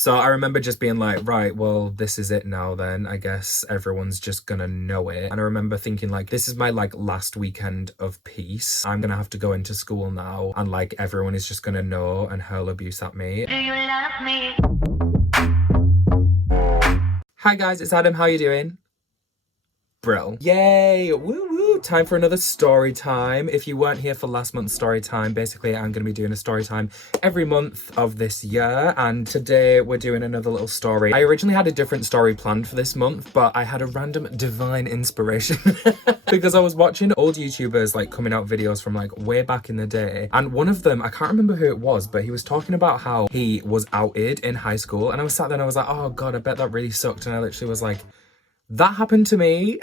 So I remember just being like, right, well, this is it now then. I guess everyone's just gonna know it. And I remember thinking like, this is my like last weekend of peace. I'm gonna have to go into school now and like everyone is just gonna know and hurl abuse at me. Do you love me? Hi guys, it's Adam. How you doing? Brill. Yay! Woo woo! Time for another story time. If you weren't here for last month's story time, basically I'm going to be doing a story time every month of this year, and today we're doing another little story. I originally had a different story planned for this month, but I had a random divine inspiration because I was watching old YouTubers like coming out videos from like way back in the day, and one of them, I can't remember who it was, but he was talking about how he was outed in high school, and I was sat there and I was like, oh god, I bet that really sucked, and I literally was like, that happened to me.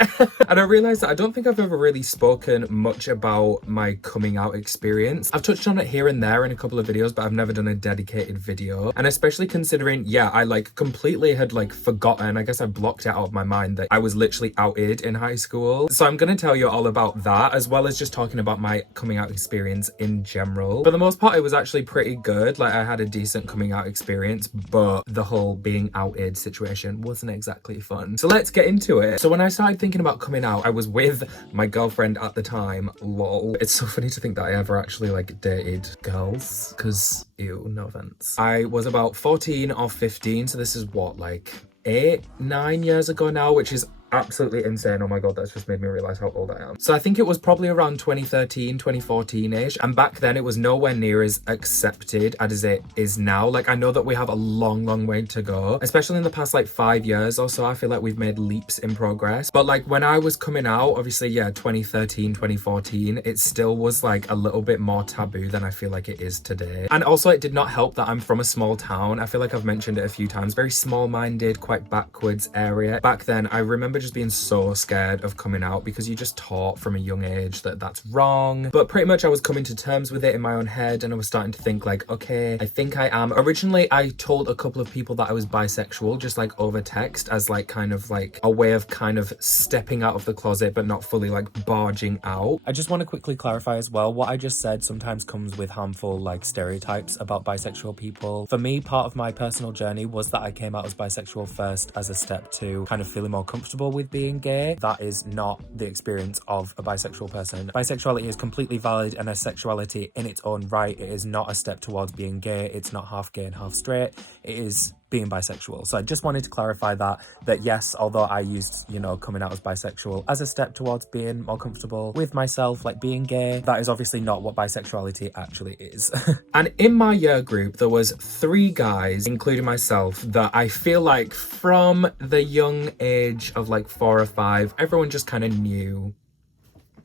And I realised that I don't think I've ever really spoken much about my coming out experience. I've touched on it here and there in a couple of videos, but I've never done a dedicated video. And especially considering, yeah, I like completely had like forgotten, I guess I blocked it out of my mind that I was literally outed in high school. So I'm gonna tell you all about that, as well as just talking about my coming out experience in general. For the most part, it was actually pretty good. Like I had a decent coming out experience, but the whole being outed situation wasn't exactly fun. So let's get into it. So when I started thinking about coming out, I was with my girlfriend at the time, lol. It's so funny to think that I ever actually like dated girls, because ew, no offense. I was about 14 or 15, so this is what, like 8-9 years ago now, which is absolutely insane. Oh my god, that's just made me realize how old I am. So I think it was probably around 2013, 2014-ish, and back then it was nowhere near as accepted as it is now. Like I know that we have a long way to go, especially in the past like 5 years or so. I feel like we've made leaps in progress, but like when I was coming out, obviously, yeah, 2013, 2014, it still was like a little bit more taboo than I feel like it is today. And also it did not help that I'm from a small town. I feel like I've mentioned it a few times, very small-minded, quite backwards area. Back then I remember just being so scared of coming out because you just taught from a young age that that's wrong. But pretty much I was coming to terms with it in my own head, and I was starting to think like, okay, I think I am. Originally I told a couple of people that I was bisexual, just like over text, as like kind of like a way of kind of stepping out of the closet but not fully like barging out. I just want to quickly clarify as well, what I just said sometimes comes with harmful like stereotypes about bisexual people. For me, part of my personal journey was that I came out as bisexual first as a step to kind of feeling more comfortable with being gay. That is not the experience of a bisexual person. Bisexuality is completely valid and a sexuality in its own right. It is not a step towards being gay. It's not half gay and half straight. It is being bisexual. So I just wanted to clarify that yes, although I used, you know, coming out as bisexual as a step towards being more comfortable with myself, like being gay, that is obviously not what bisexuality actually is. And in my year group, there was 3 guys, including myself, that I feel like from the young age of like 4 or 5, everyone just kind of knew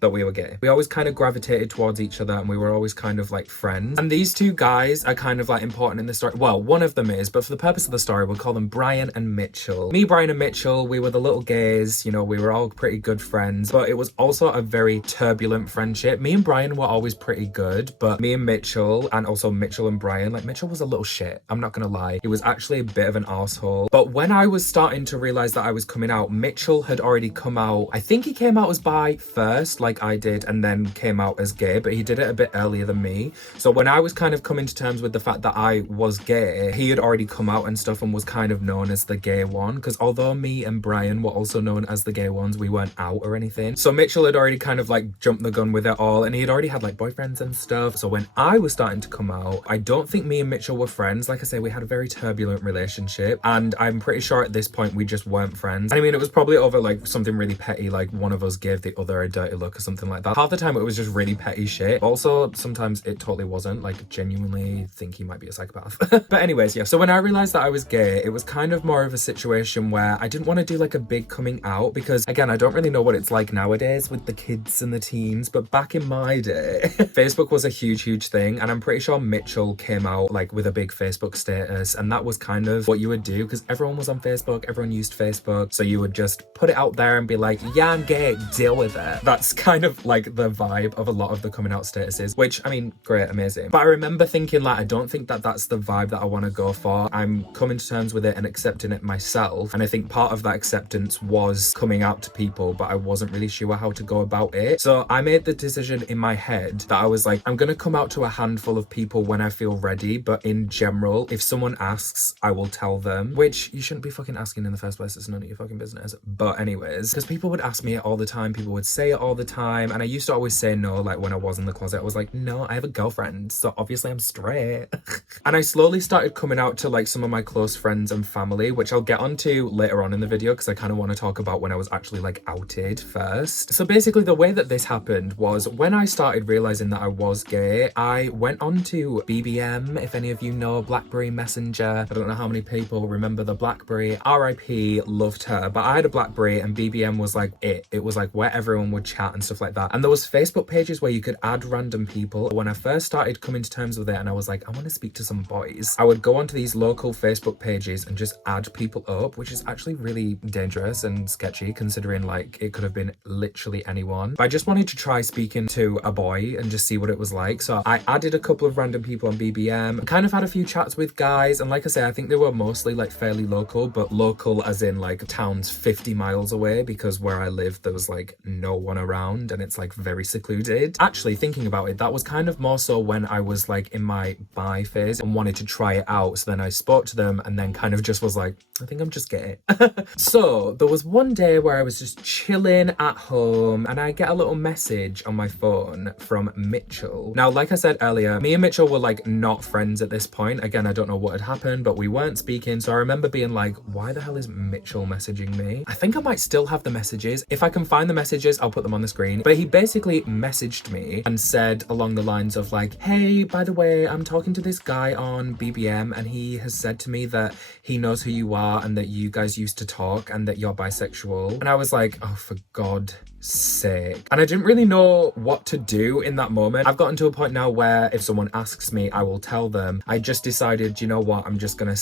that we were gay. We always kind of gravitated towards each other and we were always kind of like friends. And these 2 guys are kind of like important in the story. Well, one of them is, but for the purpose of the story, we'll call them Brian and Mitchell. Me, Brian and Mitchell, we were the little gays, you know, we were all pretty good friends, but it was also a very turbulent friendship. Me and Brian were always pretty good, but me and Mitchell, and also Mitchell and Brian, like Mitchell was a little shit, I'm not gonna lie. He was actually a bit of an arsehole. But when I was starting to realize that I was coming out, Mitchell had already come out. I think he came out as bi first, like I did, and then came out as gay, but he did it a bit earlier than me. So when I was kind of coming to terms with the fact that I was gay, he had already come out and stuff and was kind of known as the gay one, because although me and Brian were also known as the gay ones, we weren't out or anything. So Mitchell had already kind of like jumped the gun with it all, and he had already had like boyfriends and stuff. So when I was starting to come out, I don't think me and Mitchell were friends. Like I say, we had a very turbulent relationship, and I'm pretty sure at this point we just weren't friends. I mean, it was probably over like something really petty, like one of us gave the other a dirty look or something like that. Half the time it was just really petty shit. Also, sometimes it totally wasn't. Like, genuinely think he might be a psychopath. But anyways, yeah. So when I realized that I was gay, it was kind of more of a situation where I didn't want to do like a big coming out, because again, I don't really know what it's like nowadays with the kids and the teens, but back in my day, Facebook was a huge thing, and I'm pretty sure Mitchell came out like with a big Facebook status, and that was kind of what you would do because everyone was on Facebook, everyone used Facebook, so you would just put it out there and be like, yeah, I'm gay, deal with it. That's kind kind of like the vibe of a lot of the coming out statuses, which I mean, great, amazing. But I remember thinking like, I don't think that that's the vibe that I want to go for. I'm coming to terms with it and accepting it myself. And I think part of that acceptance was coming out to people, but I wasn't really sure how to go about it. So I made the decision in my head that I was like, I'm going to come out to a handful of people when I feel ready. But in general, if someone asks, I will tell them, which you shouldn't be fucking asking in the first place. It's none of your fucking business. But anyways, because people would ask me it all the time. People would say it all the time. And I used to always say no, like when I was in the closet, I was like, no, I have a girlfriend. So obviously I'm straight. And I slowly started coming out to like some of my close friends and family, which I'll get onto later on in the video because I kind of want to talk about when I was actually like outed first. So basically the way that this happened was when I started realizing that I was gay, I went on to BBM, if any of you know BlackBerry Messenger. I don't know how many people remember the BlackBerry. RIP, loved her. But I had a BlackBerry and BBM was like it was like where everyone would chat and stuff like that. And there was Facebook pages where you could add random people. When I first started coming to terms with it and I was like, I want to speak to some boys, I would go onto these local Facebook pages and just add people up, which is actually really dangerous and sketchy considering like it could have been literally anyone. But I just wanted to try speaking to a boy and just see what it was like. So I added a couple of random people on BBM, kind of had a few chats with guys, and like I say, I think they were mostly like fairly local, but local as in like towns 50 miles away, because where I lived there was like no one around and it's like very secluded. Actually, thinking about it, that was kind of more so when I was like in my bi phase and wanted to try it out. So then I spoke to them and then kind of just was like, I think I'm just gay. So there was one day where I was just chilling at home and I get a little message on my phone from Mitchell. Now, like I said earlier, me and Mitchell were like not friends at this point. Again, I don't know what had happened, but we weren't speaking. So I remember being like, why the hell is Mitchell messaging me? I think I might still have the messages. If I can find the messages, I'll put them on the screen. But he basically messaged me and said along the lines of like, hey, by the way, I'm talking to this guy on BBM and he has said to me that he knows who you are and that you guys used to talk and that you're bisexual. And I was like, oh, for God's sake. And I didn't really know what to do in that moment. I've gotten to a point now where if someone asks me, I will tell them. I just decided, you know what, I'm just gonna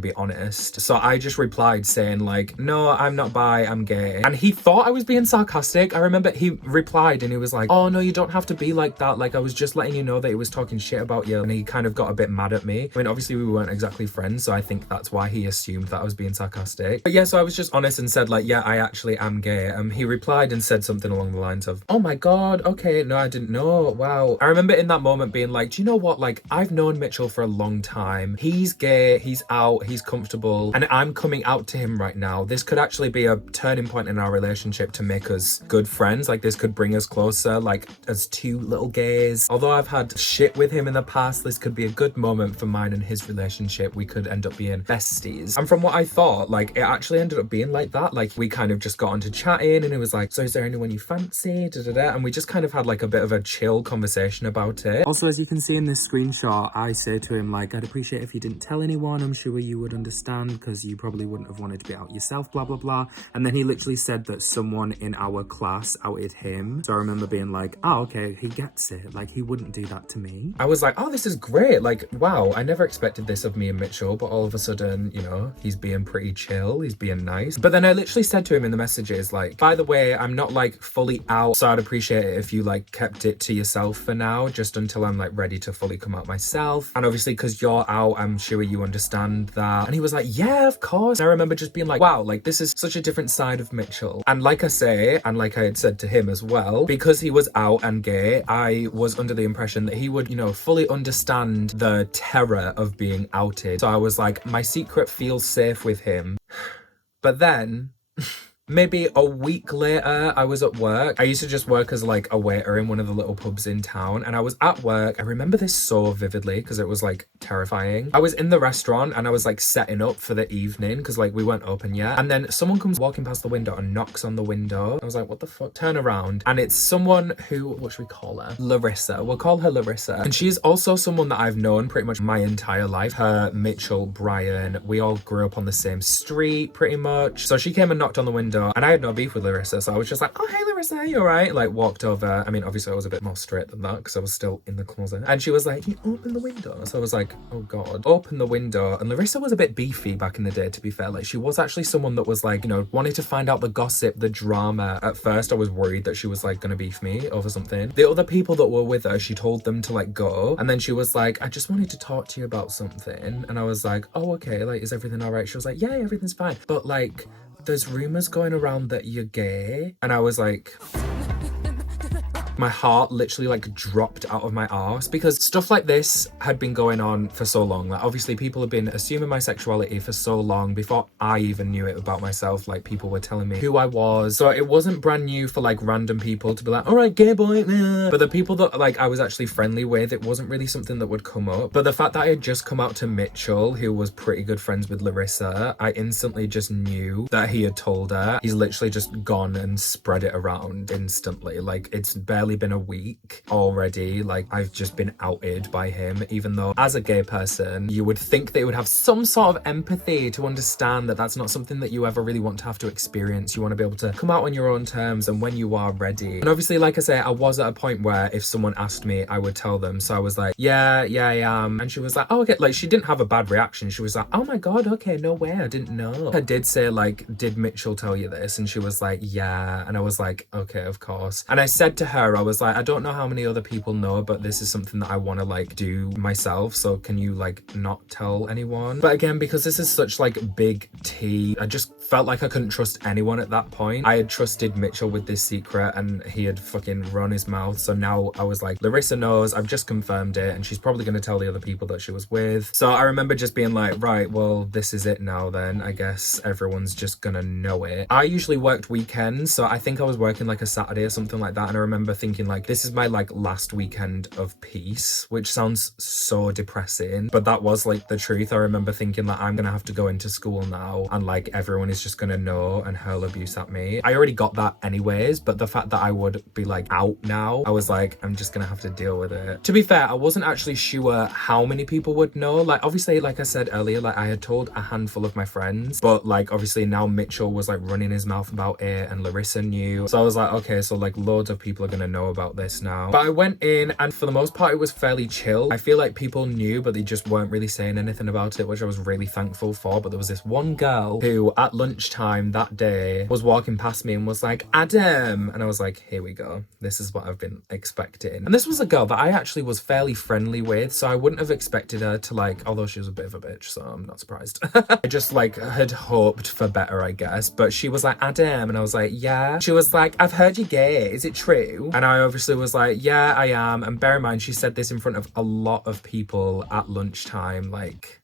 be honest. So I just replied saying like, no, I'm not bi, I'm gay. And he thought I was being sarcastic. I remember he replied and he was like, oh no, you don't have to be like that. Like I was just letting you know that he was talking shit about you. And he kind of got a bit mad at me. I mean, obviously we weren't exactly friends, so I think that's why he assumed that I was being sarcastic. But yeah, so I was just honest and said like, yeah, I actually am gay. He replied and said something along the lines of, oh my God, okay, no, I didn't know, wow. I remember in that moment being like, do you know what, like I've known Mitchell for a long time. He's gay, he's out, he's comfortable, and I'm coming out to him right now. This could actually be a turning point in our relationship to make us good friends. Like this could bring us closer, like as two little gays. Although I've had shit with him in the past, this could be a good moment for mine and his relationship. We could end up being besties. And from what I thought, like it actually ended up being like that. Like we kind of just got onto chatting and it was like, so is there anyone you fancy? And we just kind of had like a bit of a chill conversation about it. Also, as you can see in this screenshot, I say to him like, I'd appreciate if you didn't tell anyone. I'm sure you would understand because you probably wouldn't have wanted to be out yourself, blah, blah, blah. And then he literally said that someone in our class outed him. So I remember being like, oh, okay, he gets it. Like he wouldn't do that to me. I was like, oh, this is great. Like, wow, I never expected this of me and Mitchell, but all of a sudden, you know, he's being pretty chill. He's being nice. But then I literally said to him in the messages, like, by the way, I'm not like fully out, so I'd appreciate it if you like kept it to yourself for now, just until I'm like ready to fully come out myself. And obviously because you're out, I'm sure you understand that. And he was like, yeah, of course. And I remember just being like, wow, like this is such a different side of Mitchell. And like I say, and like I had said to him as well, because he was out and gay, I was under the impression that he would, you know, fully understand the terror of being outed. So I was like, my secret feels safe with him. But then maybe a week later, I was at work. I used to just work as like a waiter in one of the little pubs in town. And I was at work. I remember this so vividly because it was like terrifying. I was in the restaurant and I was like setting up for the evening because like we weren't open yet. And then someone comes walking past the window and knocks on the window. I was like, what the fuck? Turn around. And it's someone who, what should we call her? Larissa. We'll call her Larissa. And she's also someone that I've known pretty much my entire life. Her, Mitchell, Brian, we all grew up on the same street pretty much. So she came and knocked on the window. window, and I had no beef with Larissa, so I was just like, oh, hey Larissa, you alright? Like, walked over. I mean, obviously I was a bit more straight than that because I was still in the closet, and she was like, you open the window. So I was like, oh god, open the window. And Larissa was a bit beefy back in the day, to be fair. Like, she was actually someone that was like, you know, wanting to find out the gossip, the drama. At first I was worried that she was like gonna beef me over something. The other people that were with her, she told them to like go, and then she was like, I just wanted to talk to you about something. And I was like, oh okay, like, is everything all right? She was like, yeah, everything's fine, but like, there's rumors going around that you're gay. And I was like, my heart literally like dropped out of my arse, because stuff like this had been going on for so long. Like, obviously people have been assuming my sexuality for so long before I even knew it about myself. Like, people were telling me who I was, so it wasn't brand new for like random people to be like, all right, gay boy. But the people that like I was actually friendly with, it wasn't really something that would come up. But the fact that I had just come out to Mitchell, who was pretty good friends with Larissa, I instantly just knew that he had told her. He's literally just gone and spread it around instantly. Like, it's barely been a week already, like, I've just been outed by him, even though as a gay person you would think they would have some sort of empathy to understand that that's not something that you ever really want to have to experience. You want to be able to come out on your own terms and when you are ready. And obviously, like I say, I was at a point where if someone asked me, I would tell them. So I was like, yeah, I am. And she was like, oh okay. Like, she didn't have a bad reaction. She was like, oh my god, okay, no way, I didn't know. I did say like, did Mitchell tell you this? And she was like, yeah. And I was like, okay, of course. And I said to her, I was like, I don't know how many other people know, but this is something that I want to like do myself, so can you like not tell anyone? But again, because this is such like big tea, I just felt like I couldn't trust anyone at that point. I had trusted Mitchell with this secret and he had fucking run his mouth, so now I was like, Larissa knows, I've just confirmed it, and she's probably going to tell the other people that she was with. So I remember just being like, right, well, this is it now then. I guess everyone's just gonna know it. I usually worked weekends, so I think I was working like a Saturday or something like that, and I remember thinking like, this is my like last weekend of peace, which sounds so depressing, but that was like the truth. I remember thinking that I'm gonna have to go into school now and like everyone is just gonna know and hurl abuse at me. I already got that anyways, but the fact that I would be like out now, I was like, I'm just gonna have to deal with it. To be fair, I wasn't actually sure how many people would know. Like, obviously, like I said earlier, like I had told a handful of my friends, but like obviously now Mitchell was like running his mouth about it and Larissa knew, so I was like, okay, so like loads of people are gonna know about this now. But I went in and for the most part it was fairly chill. I feel like people knew, but they just weren't really saying anything about it, which I was really thankful for. But there was this one girl who at lunchtime that day was walking past me and was like, Adam, and I was like, here we go, this is what I've been expecting. And this was a girl that I actually was fairly friendly with, so I wouldn't have expected her to like, although she was a bit of a bitch, so I'm not surprised. I just like had hoped for better, I guess. But she was like, Adam, and I was like, yeah. She was like, I've heard you're gay, is it true? And I obviously was like, yeah, I am. And bear in mind, she said this in front of a lot of people at lunchtime, like,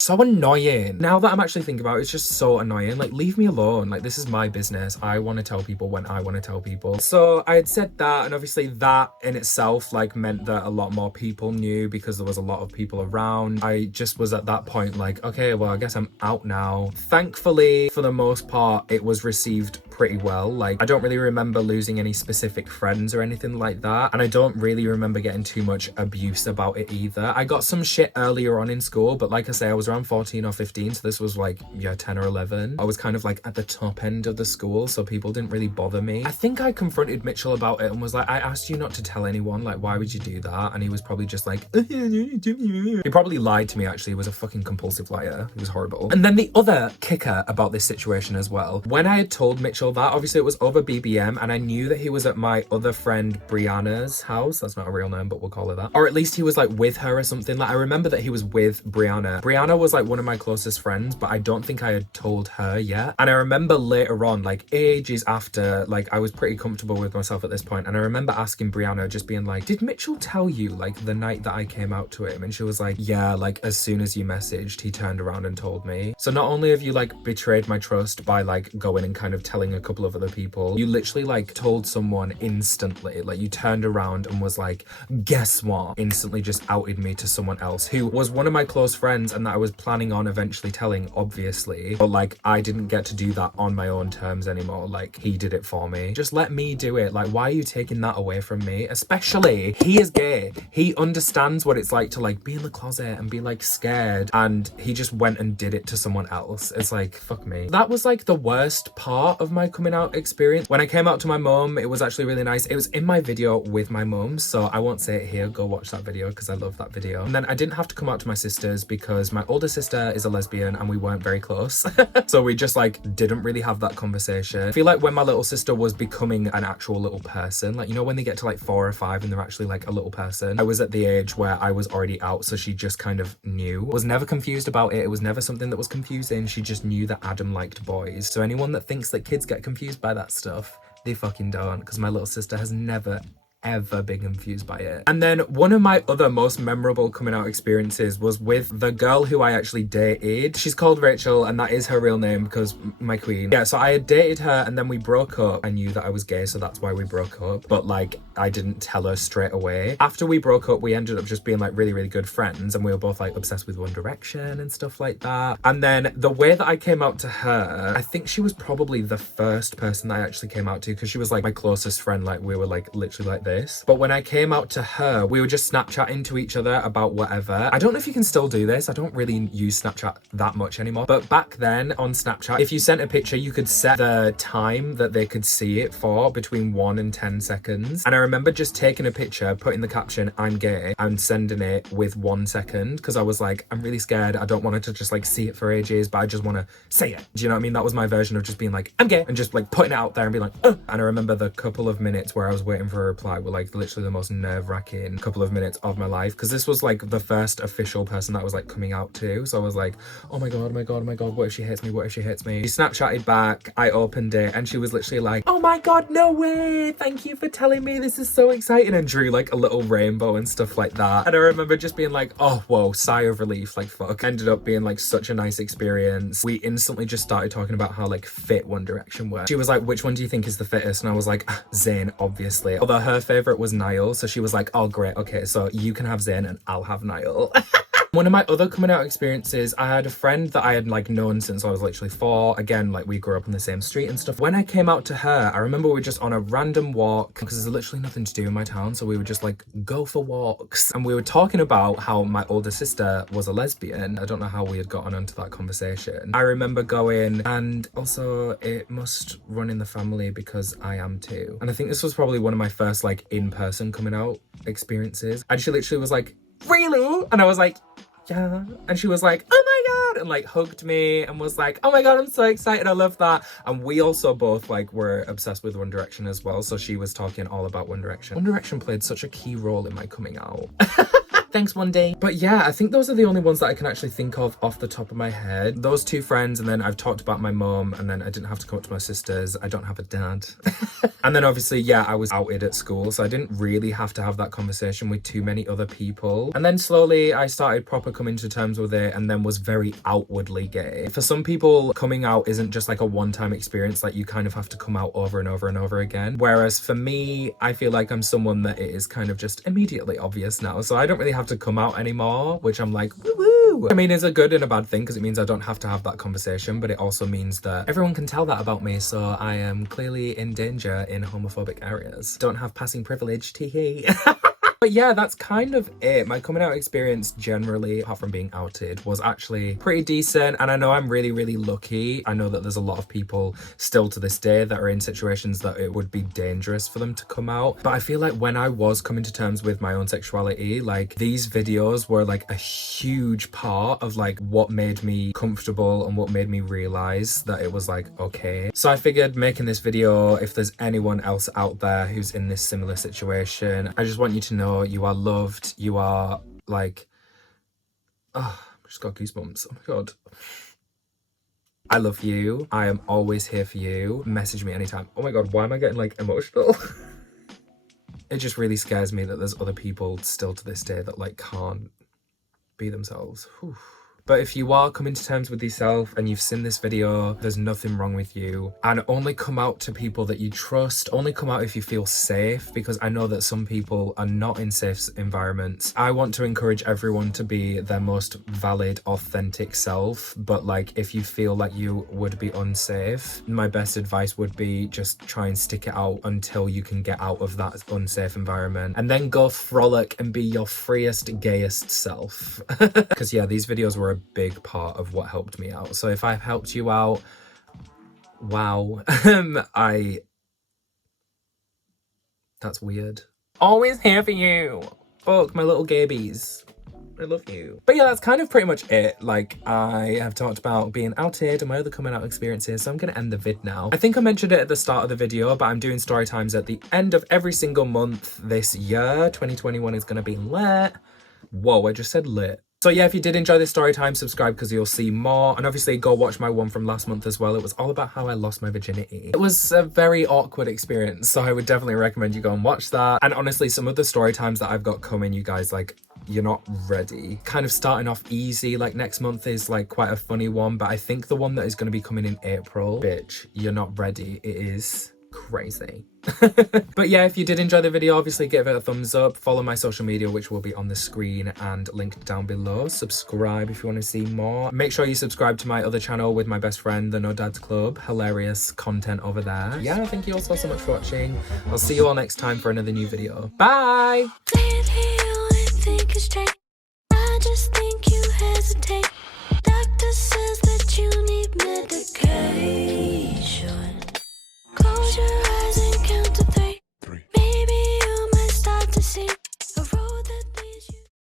so annoying. Now that I'm actually thinking about it, it's just so annoying. Like, leave me alone. Like, this is my business. I want to tell people when I want to tell people. So I had said that, and obviously that in itself like meant that a lot more people knew because there was a lot of people around. I just was at that point like, okay, well, I guess I'm out now. Thankfully, for the most part, it was received pretty well. Like, I don't really remember losing any specific friends or anything like that, and I don't really remember getting too much abuse about it either. I got some shit earlier on in school, but like I say, I was around 14 or 15, so this was like, yeah, 10 or 11. I was kind of like at the top end of the school, so people didn't really bother me. I think I confronted Mitchell about it and was like, I asked you not to tell anyone, like, why would you do that? And he was probably just like, he probably lied to me. Actually, he was a fucking compulsive liar. It was horrible. And then the other kicker about this situation as well, when I had told Mitchell that, obviously it was over BBM, and I knew that he was at my other friend Brianna's house. That's not a real name, but we'll call it that. Or at least he was like with her or something. Like, I remember that he was with Brianna. Brianna was like one of my closest friends, but I don't think I had told her yet. And I remember later on, like ages after, like I was pretty comfortable with myself at this point, and I remember asking Brianna, just being like, did Mitchell tell you like the night that I came out to him? And she was like, yeah, like as soon as you messaged, he turned around and told me. So not only have you like betrayed my trust by like going and kind of telling a couple of other people. You literally like told someone instantly, like you turned around and was like, guess what? Instantly just outed me to someone else who was one of my close friends and that I was planning on eventually telling, obviously. But like, I didn't get to do that on my own terms anymore. Like, he did it for me. Just let me do it. Like, why are you taking that away from me? Especially, he is gay. He understands what it's like to like be in the closet and be like scared. And he just went and did it to someone else. It's like, fuck me. That was like the worst part of my coming out experience. When I came out to my mum, it was actually really nice. It was in my video with my mum, so I won't say it here. Go watch that video because I love that video. And then I didn't have to come out to my sisters because my older sister is a lesbian and we weren't very close. So we just like didn't really have that conversation. I feel like when my little sister was becoming an actual little person, like, you know, when they get to like 4 or 5 and they're actually like a little person, I was at the age where I was already out, so she just kind of knew. Was never confused about it. It was never something that was confusing. She just knew that Adam liked boys. So anyone that thinks that kids get confused by that stuff, they fucking don't, because my little sister has never ever been confused by it. And then one of my other most memorable coming out experiences was with the girl who I actually dated. She's called Rachel and that is her real name because my queen. Yeah, so I had dated her and then we broke up. I knew that I was gay, so that's why we broke up, but like I didn't tell her straight away. After we broke up, we ended up just being like really, really good friends and we were both like obsessed with One Direction and stuff like that. And then the way that I came out to her, I think she was probably the first person that I actually came out to because she was like my closest friend. Like we were like literally like this. But when I came out to her, we were just Snapchatting to each other about whatever. I don't know if you can still do this. I don't really use Snapchat that much anymore. But back then on Snapchat, if you sent a picture, you could set the time that they could see it for between 1 and 10 seconds. And I remember just taking a picture, putting the caption, I'm gay, and sending it with 1 second because I was like, I'm really scared. I don't want her to just like see it for ages, but I just want to say it. Do you know what I mean? That was my version of just being like, I'm gay, and just like putting it out there and being like, oh. And I remember the couple of minutes where I was waiting for a reply were like literally the most nerve-wracking couple of minutes of my life because this was like the first official person that I was like coming out to. So I was like, oh my god, oh my god, oh my god, what if she hates me? What if she hates me? She Snapchatted back, I opened it, and she was literally like, oh my god, no way, thank you for telling me, this is so exciting, and drew like a little rainbow and stuff like that. And I remember just being like, oh whoa, sigh of relief, like fuck. Ended up being like such a nice experience. We instantly just started talking about how like fit One Direction were. She was like, which one do you think is the fittest? And I was like, Zayn, obviously. Although her favorite was Niall, so she was like, oh great, okay, so you can have Zayn and I'll have Niall. One of my other coming out experiences, I had a friend that I had like known since I was literally 4. Again, like we grew up on the same street and stuff. When I came out to her, I remember we were just on a random walk because there's literally nothing to do in my town, so we would just like go for walks, and we were talking about how my older sister was a lesbian. I don't know how we had gotten onto that conversation. I remember going, and also it must run in the family because I am too. And I think this was probably one of my first like in-person coming out experiences. And she literally was like, really? And I was like, yeah. And she was like, oh my god, and like hugged me and was like, oh my god, I'm so excited, I love that. And we also both like were obsessed with One Direction as well, so she was talking all about One Direction. One Direction played such a key role in my coming out. Thanks, one day. But yeah, I think those are the only ones that I can actually think of off the top of my head. Those 2 friends, and then I've talked about my mum, and then I didn't have to come up to my sisters. I don't have a dad. And then obviously, yeah, I was outed at school, so I didn't really have to have that conversation with too many other people. And then slowly I started proper coming to terms with it, and then was very outwardly gay. For some people, coming out isn't just like a one-time experience, like you kind of have to come out over and over and over again. Whereas for me, I feel like I'm someone that it is kind of just immediately obvious now, so I don't really have to come out anymore, which I'm like, woo woo. I mean, it's a good and a bad thing because it means I don't have to have that conversation, but it also means that everyone can tell that about me, so I am clearly in danger in homophobic areas. Don't have passing privilege, tee-hee. But yeah, that's kind of it. My coming out experience generally, apart from being outed, was actually pretty decent. And I know I'm really, really lucky. I know that there's a lot of people still to this day that are in situations that it would be dangerous for them to come out. But I feel like when I was coming to terms with my own sexuality, like these videos were like a huge part of like what made me comfortable and what made me realize that it was like, okay. So I figured making this video, if there's anyone else out there who's in this similar situation, I just want you to know you are loved. You are like, oh, I just got goosebumps. Oh my god. I love you. I am always here for you. Message me anytime. Oh my god, why am I getting like emotional? It just really scares me that there's other people still to this day that like can't be themselves. Whew. But if you are coming to terms with yourself and you've seen this video, there's nothing wrong with you. And only come out to people that you trust. Only come out if you feel safe, because I know that some people are not in safe environments. I want to encourage everyone to be their most valid, authentic self. But like, if you feel like you would be unsafe, my best advice would be just try and stick it out until you can get out of that unsafe environment, and then go frolic and be your freest, gayest self. Because yeah, these videos were a big part of what helped me out. So if I've helped you out, wow. That's weird. Always here for you. Fuck my little gabies. I love you. But yeah, that's kind of pretty much it. Like, I have talked about being outed and my other coming out experiences, so I'm gonna end the vid now. I think I mentioned it at the start of the video, but I'm doing story times at the end of every single month this year. 2021 is gonna be lit. Whoa, I just said lit. So yeah, if you did enjoy this story time, subscribe because you'll see more. And obviously go watch my one from last month as well. It was all about how I lost my virginity. It was a very awkward experience, so I would definitely recommend you go and watch that. And honestly, some of the story times that I've got coming, you guys, like, you're not ready. Kind of starting off easy, like next month is like quite a funny one, but I think the one that is going to be coming in April, bitch, you're not ready. It is crazy. But yeah, if you did enjoy the video, obviously give it a thumbs up, follow my social media, which will be on the screen and linked down below. Subscribe if you want to see more. Make sure you subscribe to my other channel with my best friend, the No Dads Club. Hilarious content over there. Yeah, thank you all so much for watching. I'll see you all next time for another new video. Bye. I just think you hesitate. Doctor says